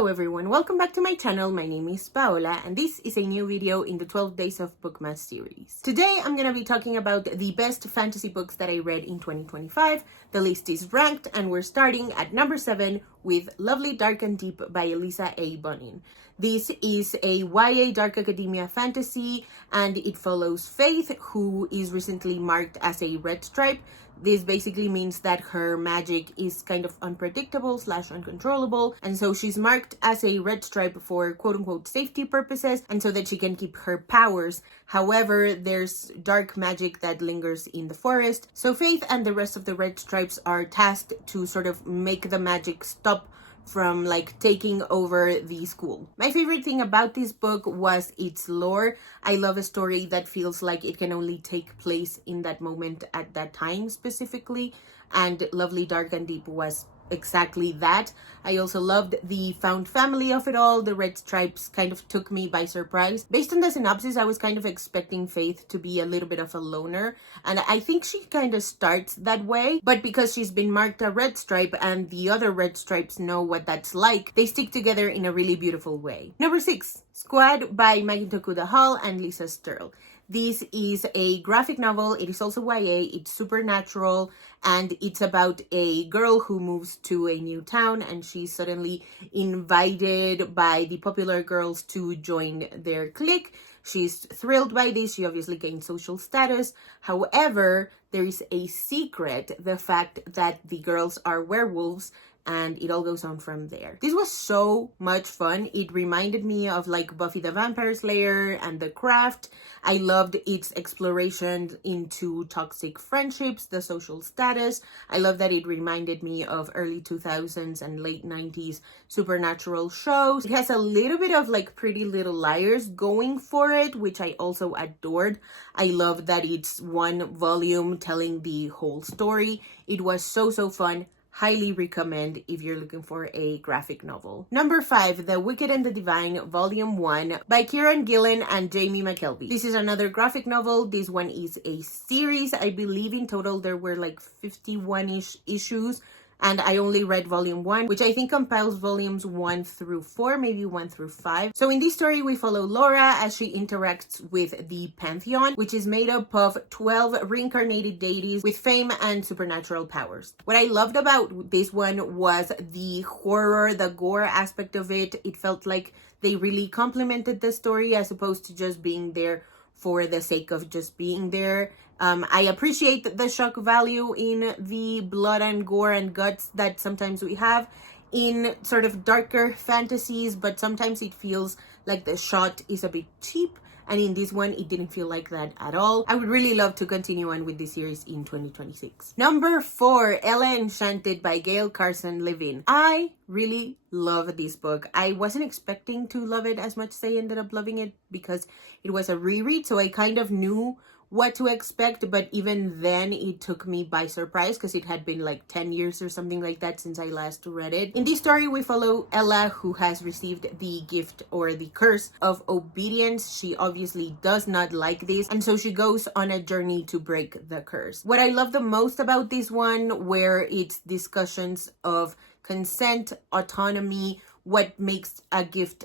Hello everyone, welcome back to my channel. My name is Paola and this is a new video in the 12 Days of Bookmas series. Today I'm gonna be talking about the best fantasy books that I read in 2025. The list is ranked and we're starting at number 7 with Lovely, Dark and Deep by Elisa A. Bonin. This is a YA dark academia fantasy and it follows Faith, who is recently marked as a red stripe. This basically means that her magic is kind of unpredictable / uncontrollable, and so she's marked as a red stripe for quote-unquote safety purposes and so that she can keep her powers. However, there's dark magic that lingers in the forest, so Faith and the rest of the red stripes are tasked to sort of make the magic stop from taking over the school. My favorite thing about this book was its lore. I love a story that feels like it can only take place in that moment at that time specifically, and Lovely, Dark and Deep was exactly that. I also loved the found family of it all. The red stripes kind of took me by surprise. Based on the synopsis, I was kind of expecting Faith to be a little bit of a loner, and I think she kind of starts that way, but because she's been marked a red stripe and the other red stripes know what that's like, they stick together in a really beautiful way. Number 6, Squad by Maggie Tokuda Hall and Lisa Sturl. This is a graphic novel. It is also YA. It's supernatural, and it's about a girl who moves to a new town and she's suddenly invited by the popular girls to join their clique. She's thrilled by this. She obviously gained social status. However, there is a secret, the fact that the girls are werewolves, and it all goes on from there. This was so much fun. It reminded me of Buffy the Vampire Slayer and The Craft. I loved its exploration into toxic friendships, the social status. I love that it reminded me of early 2000s and late 90s supernatural shows. It has a little bit of Pretty Little Liars going for it, which I also adored. I love that it's one volume telling the whole story. It was so fun. Highly recommend if you're looking for a graphic novel. Number 5, The Wicked and the Divine, Volume 1 by Kieran Gillen and Jamie McKelvey. This is another graphic novel. This one is a series. I believe in total there were 51-ish issues, and I only read volume 1, which I think compiles volumes 1 through 4, maybe 1 through 5. So in this story, we follow Laura as she interacts with the Pantheon, which is made up of 12 reincarnated deities with fame and supernatural powers. What I loved about this one was the horror, the gore aspect of it. It felt like they really complemented the story as opposed to just being there for the sake of just being there. I appreciate the shock value in the blood and gore and guts that sometimes we have in sort of darker fantasies, but sometimes it feels like the shot is a bit cheap, and in this one it didn't feel like that at all. I would really love to continue on with this series in 2026. Number 4, Ella Enchanted by Gail Carson Levin. I really love this book. I wasn't expecting to love it as much as I ended up loving it because it was a reread, so I kind of knew what to expect, but even then it took me by surprise because it had been 10 years or something like that since I last read it. In this story, we follow Ella, who has received the gift or the curse of obedience. She obviously does not like this, and so she goes on a journey to break the curse. What I love the most about this one were its discussions of consent, autonomy, what makes a gift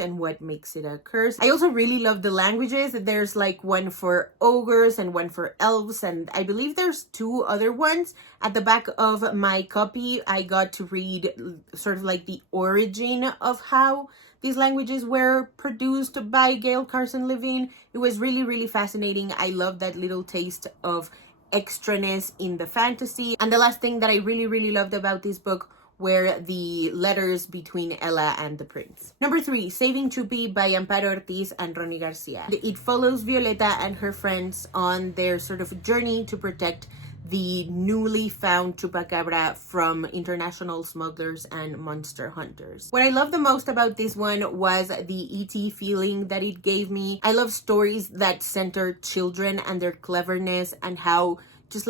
and what makes it a curse. I also really love the languages. There's one for ogres and one for elves, and I believe there's 2 other ones. At the back of my copy, I got to read sort of the origin of how these languages were produced by Gail Carson Levin. It was really fascinating. I love that little taste of extraness in the fantasy. And the last thing that I really loved about this book were the letters between Ella and the prince. Number 3, Saving Chupi by Amparo Ortiz and Ronnie Garcia. It follows Violeta and her friends on their sort of journey to protect the newly found chupacabra from international smugglers and monster hunters. What I love the most about this one was the E.T. feeling that it gave me. I love stories that center children and their cleverness and how just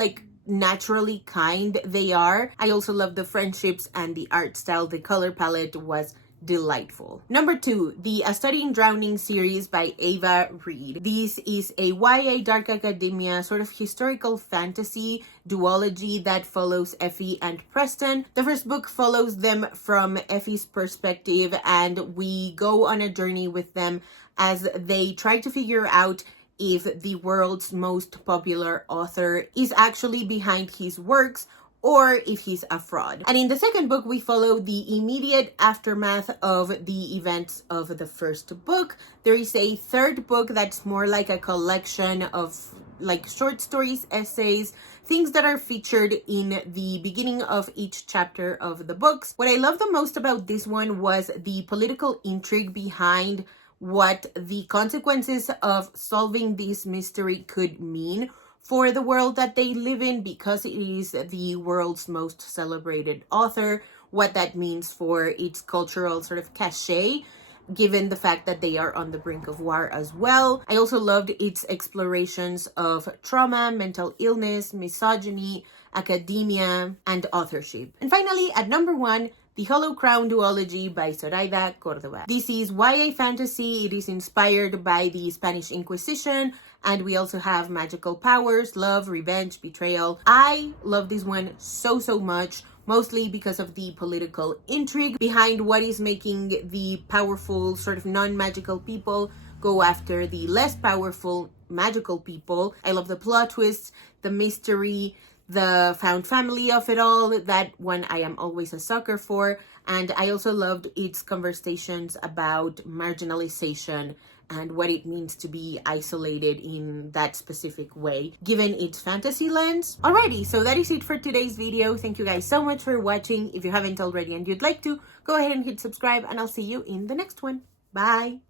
naturally kind they are. I also love the friendships and the art style. The color palette was delightful. Number 2, the A Study in Drowning series by Ava Reed. This is a YA dark academia sort of historical fantasy duology that follows Effie and Preston. The first book follows them from Effie's perspective, and we go on a journey with them as they try to figure out if the world's most popular author is actually behind his works or if he's a fraud. And in the second book, we follow the immediate aftermath of the events of the first book. There is a third book that's more like a collection of like short stories, essays, things that are featured in the beginning of each chapter of the books. What I love the most about this one was the political intrigue behind what the consequences of solving this mystery could mean for the world that they live in, because it is the world's most celebrated author, what that means for its cultural sort of cachet, given the fact that they are on the brink of war as well. I also loved its explorations of trauma, mental illness, misogyny, academia, and authorship. And finally, at number 1, The Hollow Crown duology by Zoraida Cordova. This is YA fantasy. It is inspired by the Spanish Inquisition, and we also have magical powers, love, revenge, betrayal. I love this one so much, mostly because of the political intrigue behind what is making the powerful sort of non-magical people go after the less powerful magical people. I love the plot twists, the mystery, the found family of it all. That one I am always a sucker for. And I also loved its conversations about marginalization and what it means to be isolated in that specific way, given its fantasy lens. Alrighty, so that is it for today's video. Thank you guys so much for watching. If you haven't already and you'd like to, go ahead and hit subscribe, and I'll see you in the next one. Bye!